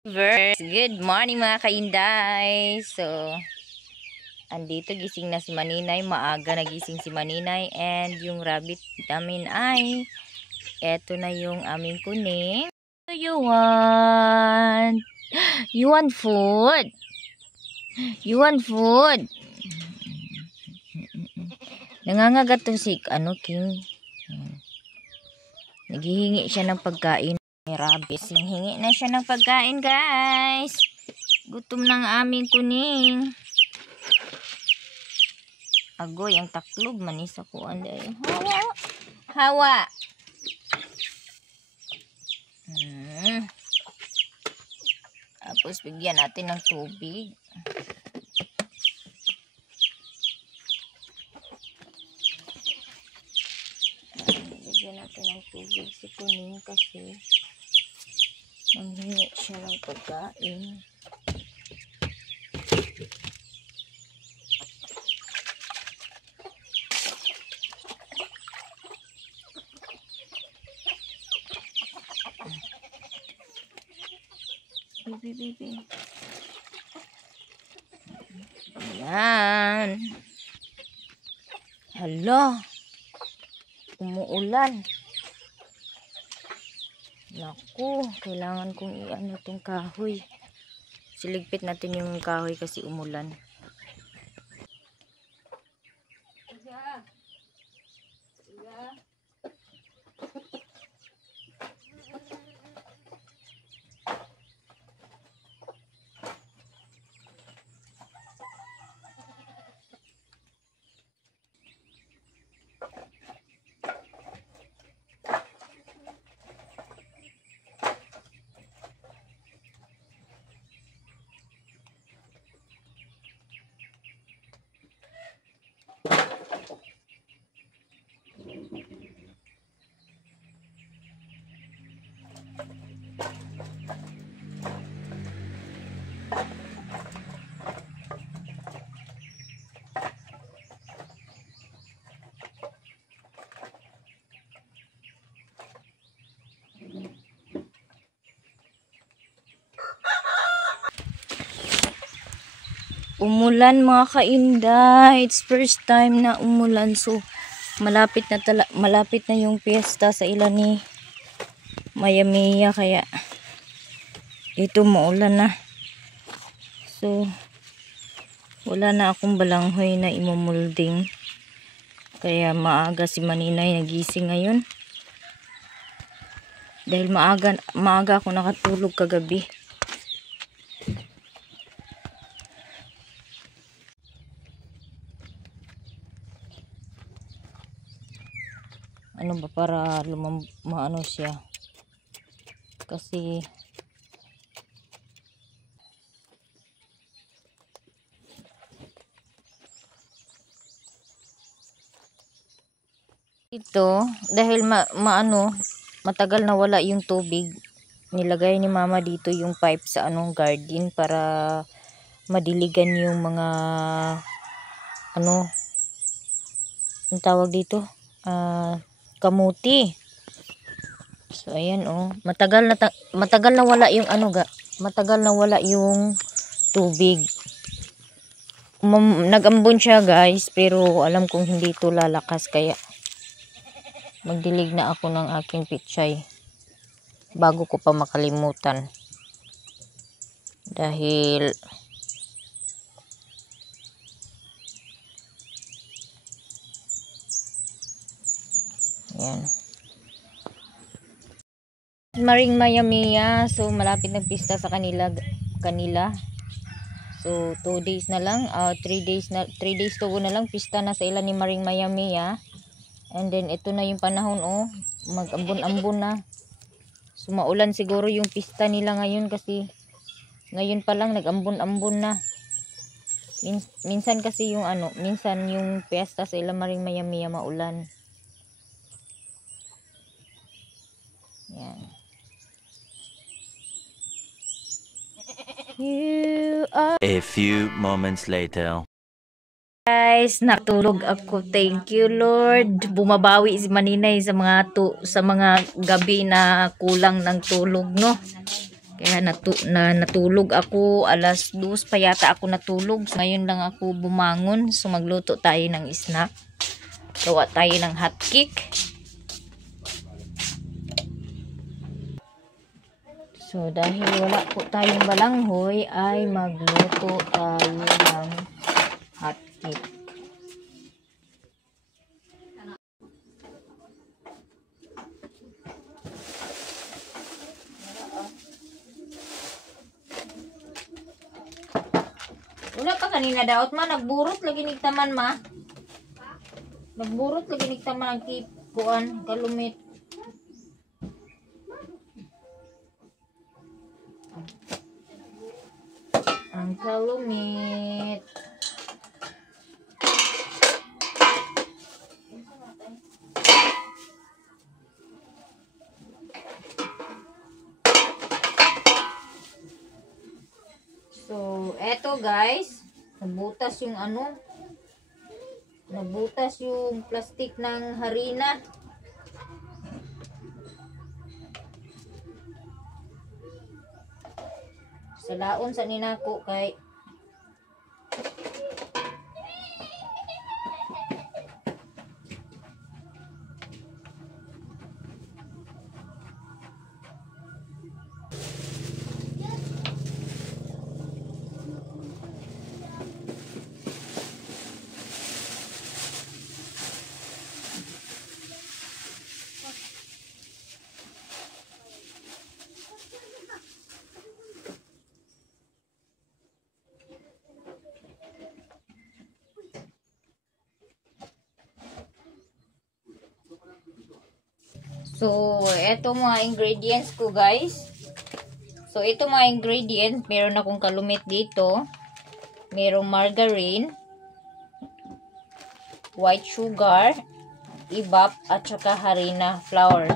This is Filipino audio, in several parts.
Good morning mga kainday. So, andito gising na si Maninay. Maaga nagising si Maninay. And yung rabbit namin ay eto na yung aming kuning. What do you want? You want food? You want food? Nangangagat to si King. Naghihingi siya ng pagkain. May rabbit. Hingi na siya ng pagkain, guys. Gutom ng aming kuning. Agoy, ang taklog manis ako. Hawa. Hawa. Tapos bigyan natin ng tubig. Bigyan natin ng tubig si kuning kasi nanghingi siya ng pagkain. Baby. Ayan. Hala. Umuulan. Naku, kailangan kong i-ano itong kahoy. Siligpit natin yung kahoy kasi umulan. Umulan mga kainday. It's first time na umulan. So malapit na yung piyesta sa ilan ni Mayamiya kaya ito maulan na. So wala na akong balanghoy na imumolding. Kaya maaga si Maninay nagising ngayon. Dahil maaga ako nakatulog kagabi. Ano ba para maano siya kasi ito dahil matagal na wala yung tubig, nilagay ni mama dito yung pipe sa garden para madiligan yung mga yung tawag dito kamuti. So ayan matagal na wala yung matagal na wala yung tubig. Nag-ambon siya guys, pero alam kong hindi ito lalakas kaya magdilig na ako ng aking pichay bago ko pa makalimutan. Dahil yan. Maring Mayamiya, so malapit na pista sa kanila. So 2 days na lang, 3 days to go na lang pista na sa ilan ni Maring Mayamiya. And then ito na yung panahon mag-ambon-ambon na. So maulan siguro yung pista nila ngayon kasi ngayon pa lang nag-ambon-ambon na. Minsan kasi yung minsan yung piyesta sa ilang Maring Mayamiya maulan. Yan. A few moments later. Guys, natulog ako. Thank you Lord. Bumabawi si Maninay sa mga gabi na kulang ng tulog, no? Kaya natulog ako, alas 2 pa yata ako natulog. So, ngayon lang ako bumangon. So magluto tayo ng snack. Gawa tayo ng hot cake. So dahil wala po tayong balanghoy ay magluto tayo ng hot cake. Wala pa kanina daot ma, nagburot lagi nigtaman ma. Nagburot lagi nigtaman ang kipuan, kalumit. Ang kalumit. So, eto guys, nabutas yung nabutas yung plastic ng harina. Sa laon sa ninako kay So, eto mga ingredients ko guys. So, ito mga ingredients, meron akong kalumit dito. Merong margarine, white sugar, ibap, at saka harina flour.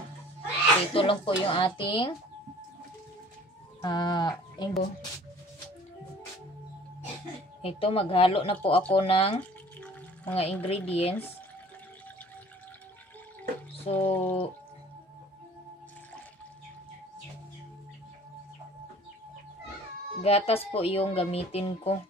So, ito lang po yung ating ito, maghalo na po ako ng mga ingredients. So, gatas po yung gamitin ko.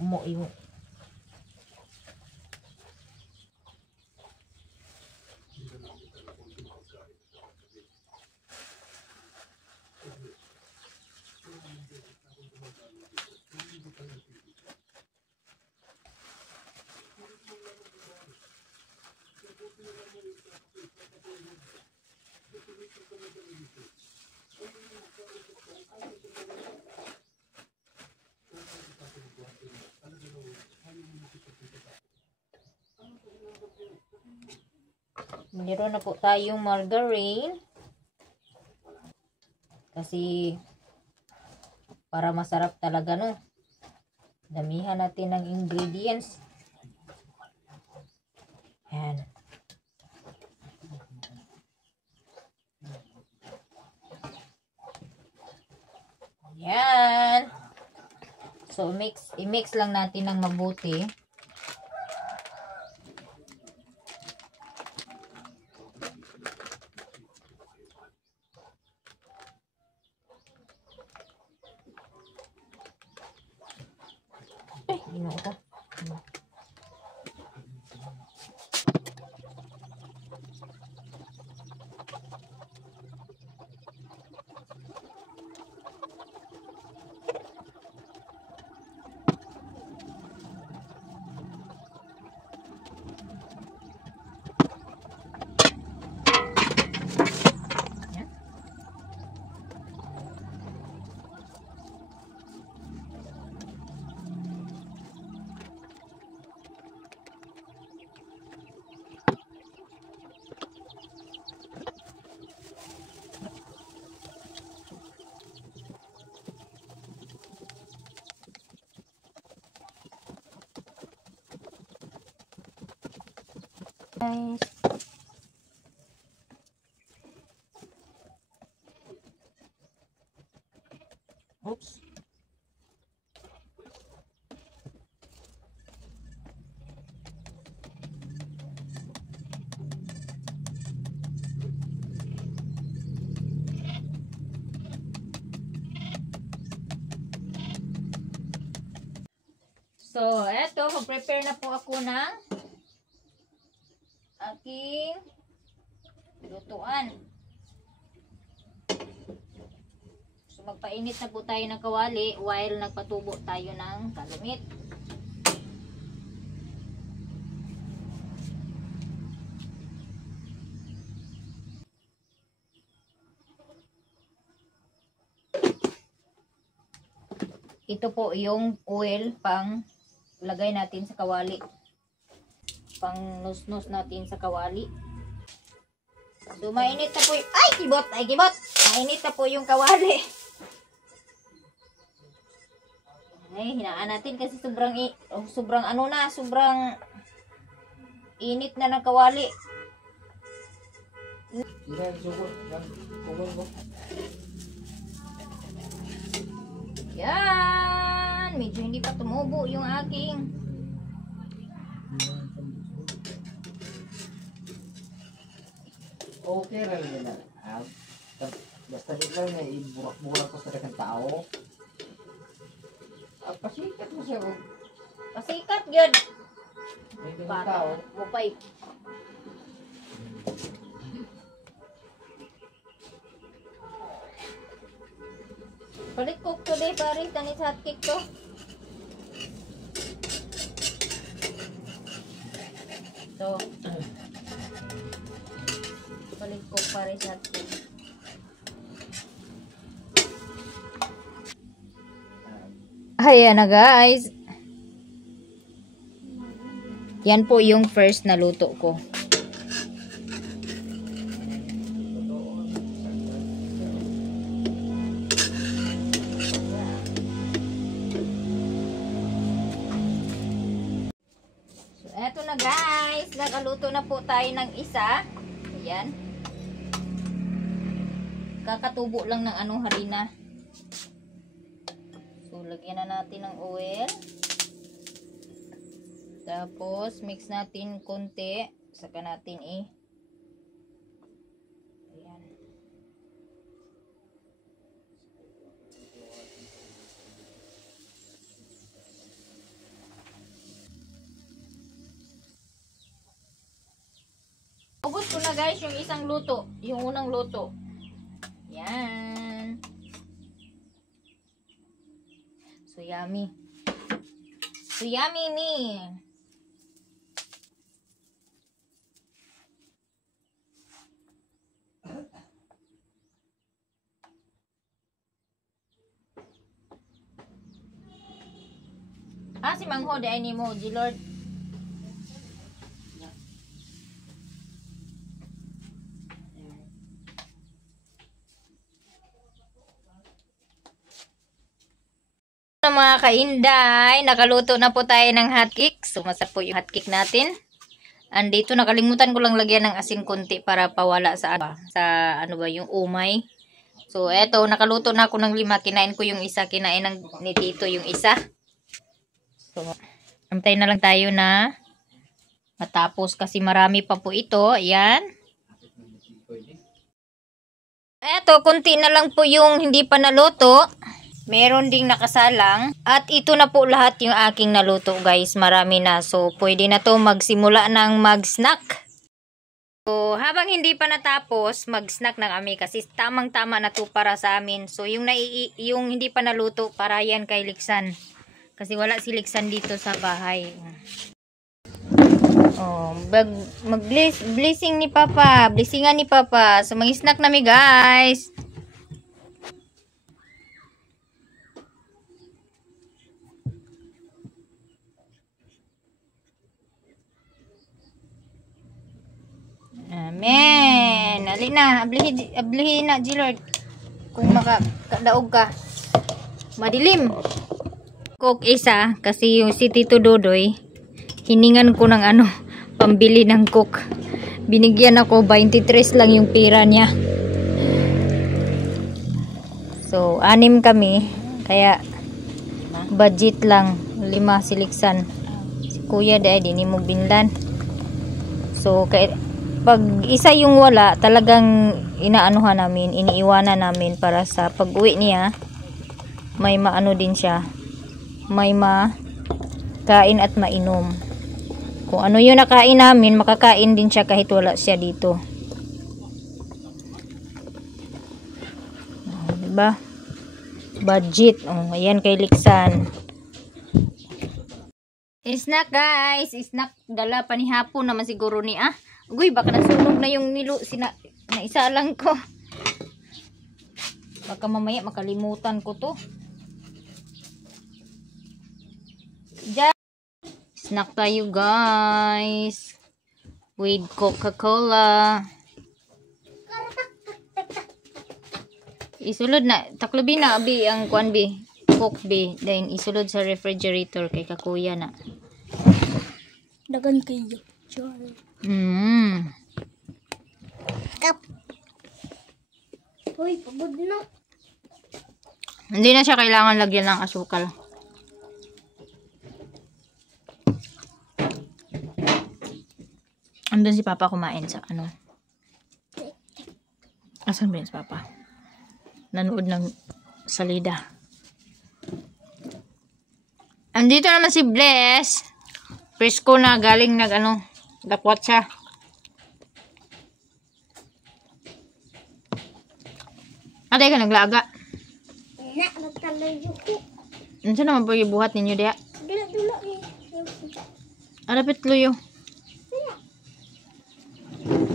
Mo yung meron na po tayong margarine kasi para masarap talaga, no? Damihan natin ng ingredients. Yan. Yan. So i-mix lang natin ng mabuti. Ginoo ko. Guys. Oops. So, eto, mag-prepare na po ako ng aking lutuan. So, magpainit na po tayo ng kawali while nagpatubo tayo ng kalamit. Ito po yung oil pang lagay natin sa kawali. Pang nus-nus natin sa kawali. So, mainit na po yung... Ay, kibot! Ay, kibot! Mainit na po yung kawali. Ay, hinaan natin kasi sobrang init na ng kawali. Yan! Medyo hindi pa tumubo yung aking okay lang yun. Basta lang na iburak-burak ko sa dakang tao. Pasikat mo siya. pasikat yun. May ganang tao. Bupay. Palit cook today pare. Tanis hotcake to. So, palit cook pare sa hotcake. Ayan na guys. Yan po yung first na luto ko. So, eto na guys. Nakaluto na po tayo ng isa. Ayan. Kakatubo lang ng harina. So, lagyan na natin ng oil. Tapos, mix natin konti. Saka natin ayan. Ubos ko na guys yung isang luto. Yung unang luto. Yan. So, yummy. So, yummy me. Si Mangho, di ay ni mo, G-Lord. Mga kainday, nakaluto na po tayo ng hotcake. So, masarap po yung hotcake natin. Andito, nakalimutan ko lang lagyan ng asin konti para pawala sa yung umay. So, eto, nakaluto na ako ng 5. Kinain ko yung isa, kinain ni Tito yung isa. So, antay na lang tayo na matapos kasi marami pa po ito. Ayan. Eto, konti na lang po yung hindi pa naluto. Meron ding nakasalang. At ito na po lahat yung aking naluto guys. Marami na. So, pwede na to magsimula ng mag-snack. So, habang hindi pa natapos, mag-snack na kami. Kasi tamang-tama na to para sa amin. So, yung hindi pa naluto, para yan kay Liksan. Kasi wala si Liksan dito sa bahay. Oh, blessing ni Papa. Blessingan ni Papa. So, mag-snack nami guys. Amen. Ali na. Ablihin na, G-Lord. Kung makadaog ka. Madilim. Coke isa. Kasi yung si Tito Dodoy, hiningan ko ng pambili ng coke. Binigyan ako, 23 lang yung pera niya. So, 6 kami. Kaya, budget lang. 5 si Liksan. Si Kuya dahil di mo binlan. So, pag isa yung wala, talagang inaanuhan namin, iniiwanan namin para sa pag-uwi niya, may maano din siya. May makain at mainom. Kung ano yung nakain namin, makakain din siya kahit wala siya dito. Diba? Budget. Oh, ayan kay Liksan. Snack guys. Snack. Dala pa ni hapon naman siguro ni Uy, baka nasunog na yung na isa lang ko. Baka mamaya makalimutan ko to. Diyan. Snack tayo guys. With Coca-Cola. Isulod na. Taklobi na abi ang kuan bi. Coke bi. Then isulod sa refrigerator kay kakuya na. Dagan kayo. Kap. Uy, pagod na. Hindi na siya kailangan lagyan ng asukal. Andun si Papa kumain sa Asan ba yun si Papa? Nanood ng salida. Andito naman si Bless. Presko na galing dakwat siya. Aday ka naglaga. Na, nagtalayo ko. Ano naman po yung buhat ninyo diya? Dula-dula eh. Arapit luyo.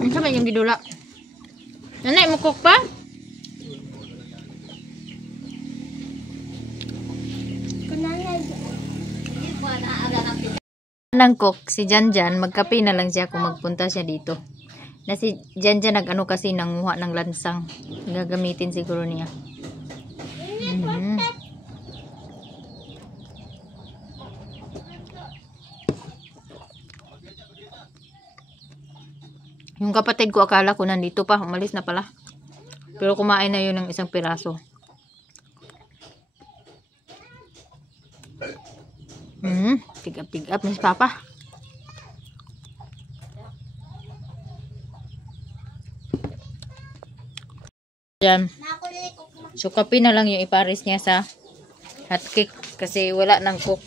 Ano ba yung gidula? Nanay, mukok pa? Nang cook, si Janjan, magkape na lang siya kung magpunta siya dito. Na si Janjan kasi nanguha ng lansang. Gagamitin siguro niya. Yung kapatid ko akala ko nandito pa, umalis na pala. Pero kumain na yun ng isang piraso. Tigap-tigap ni Papa. Yan. So, kape na lang yung ipares niya sa hot cake kasi wala nang cook.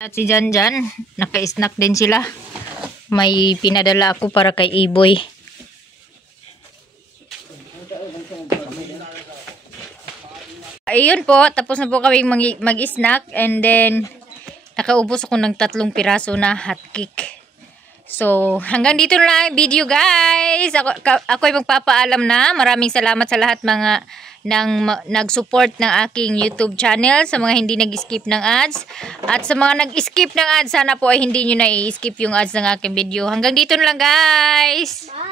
At si Janjan, naka-snack din sila. May pinadala ako para kay Iboy. Ayun po, tapos na po kami mag-snack and then nakaubos ako ng 3 piraso na hot cake. So, hanggang dito na lang video guys. Ako ay magpapaalam na. Maraming salamat sa lahat mga nag-support ng aking YouTube channel. Sa mga hindi nag-skip ng ads. At sa mga nag-skip ng ads, sana po ay hindi nyo na i-skip yung ads ng aking video. Hanggang dito na lang guys. Bye.